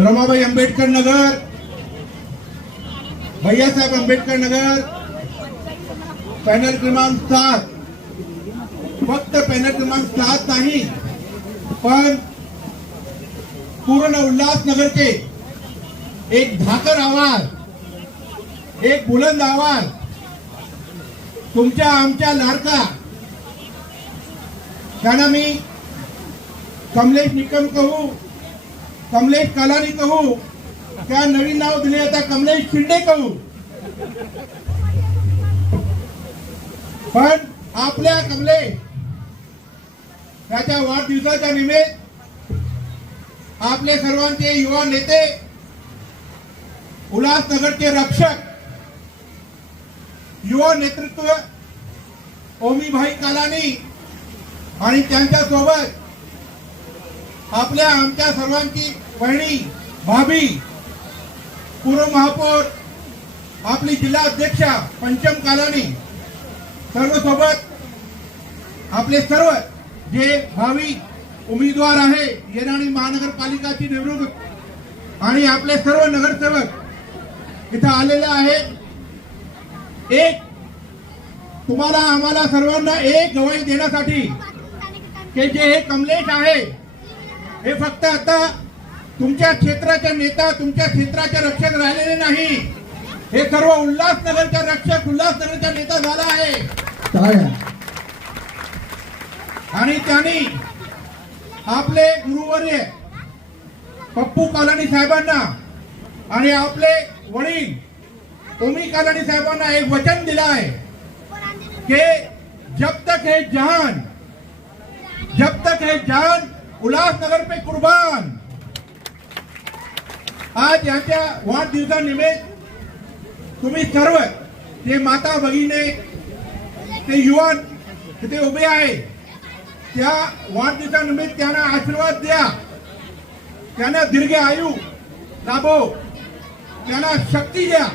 Ramabai Ambedkar Nagar. Bhaiyasaheb Ambedkar Nagar. Panel क्रमांक सात. फक्त पॅनल क्रमांक सात नाही पण पूर्ण उल्हासनगरचे एक धाकर आवाज एक बुलंद आवाज तुमच्या आमच्या लाडका. त्यांना मी कमलेश निकम कहू कमलेश कालानी कहू त्या नवीन नाव दिले आता कमलेश शिंदे कहू? पण आपल्या कमलेश त्याच्या वाढदिवसाच्या निमित्त आपले सर्वांचे युवा नेते उल्हासनगरचे रक्षक युवा नेतृत्व ओमीभाई कालानी आणि त्यांच्यासोबत आपल्या आमच्या सर्वांची बहिणी भाभी पूर्व महापौर आपली जिल्हा अध्यक्षा पंचम कालानी सर्व सोबत आपले सर्व जे भावी उमेदवार आहे येणारी महानगरपालिकाची निवडणूक आणि आपले सर्व नगरसेवक इथं आलेले आहेत. एक तुम्हाला आम्हाला सर्वांना एक गवाही देण्यासाठी की जे हे कमलेश आहे हे फक्त आता तुमच्या क्षेत्राचे नेता तुमच्या क्षेत्राचे रक्षक राहिलेले नाही. हे सर्व उल्हासनगरच्या रक्षक उल्हासनगरचा नेता झाला आहे. आणि त्यांनी आपले गुरुवर्य पप्पू कालानी साहेबांना आणि आपले वडील ओमी कालानी साहेबांना एक वचन दिलं आहे कि जब तक है जान जब तक है जान उल्हासनगर पे कुर्बान। आज यांच्या वाढदिवसानिमित्त तुम्ही सर्व जे माता भगिने ते युवा तिथे उभे आहे. त्या वाढदिवसानिमित्त त्यांना आशीर्वाद द्या. त्यांना दीर्घ आयु लाभो त्यांना शक्ती द्या.